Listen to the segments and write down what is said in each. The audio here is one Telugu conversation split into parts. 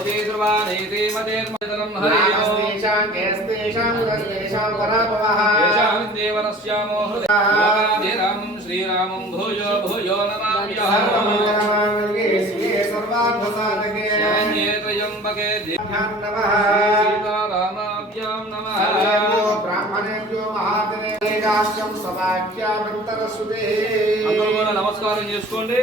भवति ध्रुवानेति मतेर्मदनं हरियो तेषां रस्तेषां पराभवः येषां देवनस्यामो हृदये रामं श्रीरामं भूयो भूयो नमाम्यः सर्वमङ्गलमाङ्गल्ये शिवे सर्वार्थसाधके शरण्ये त्र्यम्बके देव्यां नमः सीतारामाभ्यां नमः ब्राह्मणेभ्यो महादेवेगास्यं సమాఖ్యామంతరసుతే అందరూ కూడా నమస్కారం చేసుకోండి.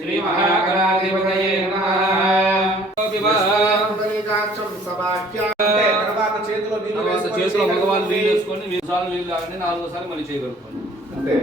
శ్రీ మహాగణాధిపతయే నమః. చేతిలో మగవాళ్ళు నీళ్ళు వేసుకొని 2 సార్లు నీళ్ళు తాగండి, 4వ సారి మళ్ళీ చేయగలుగుకోండి. అంతే.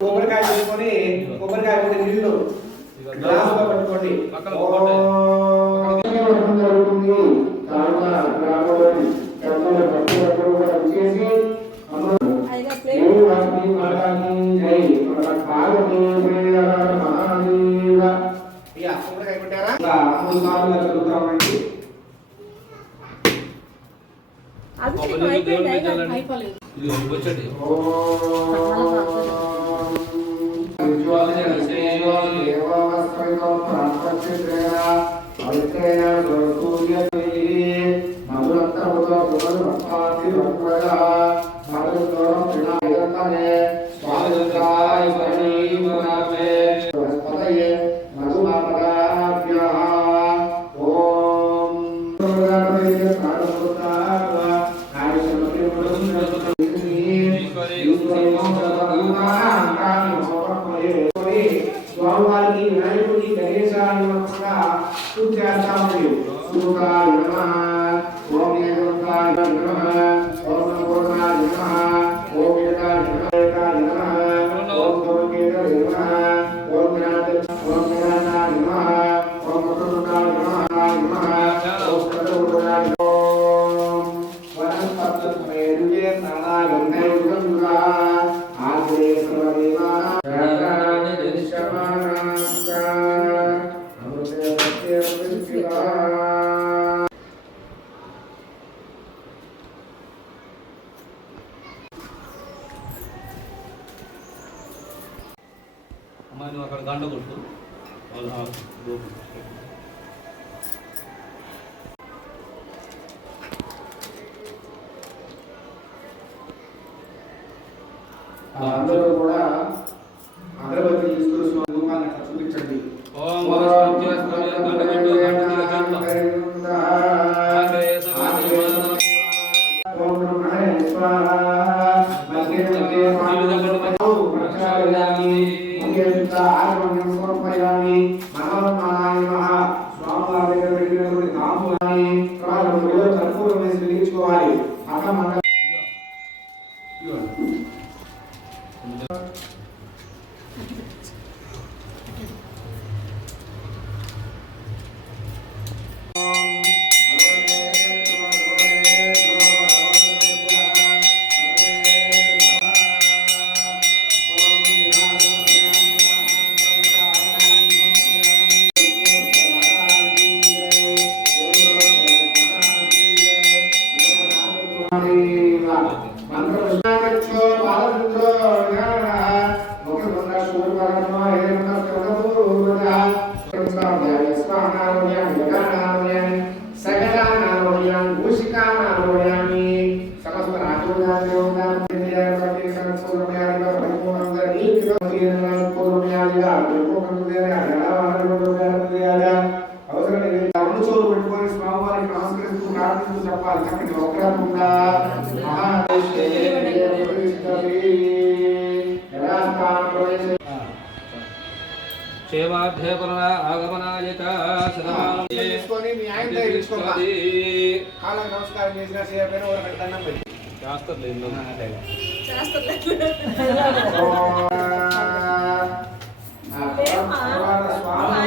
కొబ్బరికాయ తీసుకొని కొబ్బరికాయ కూడా నీళ్లు గ్లాసులో పట్టుకోండి. స్వామివారికి వినాయకుడి గణేశాన్ని పూజ చేస్తాము. సూర్యాయ నమః, ఓం ఏకదంతాయ నమః, ఓం నమోనాయ నమః, ఓం ఏకాయ నమః, ఓం గౌరీకేతయ నమః, ఓం జ్ఞానాయ నమః, ఓం వక్రతుండాయ నమః, ఓం సర్వోదయాయ ఓం వనస్పతయే నారాయణ నైవేద్యంగా ఆగ్రే సర్వదేవా నువ్వు అక్కడ గంట కొట్టు. అందరూ కూడా అగరబత్తి తీసుకుని స్వరూపాన్ని చూపించండి. అవసరం రెండు చోటు పెట్టుకొని స్వామివారికి నమస్కరిస్తూ ప్రార్థిస్తూ చెప్పాలి. చక్కటి వక్రతుండ క్షేమాధ్యపరణ ఆగమనాయక శతమానం తీసుకొని మీ ఆయన తెచ్చుకోవాలి. కాళ్ళకి నమస్కారం చేసినా చేయకపోయినా ఒకటి దండం పెట్టి చేస్తలేదు స్వామి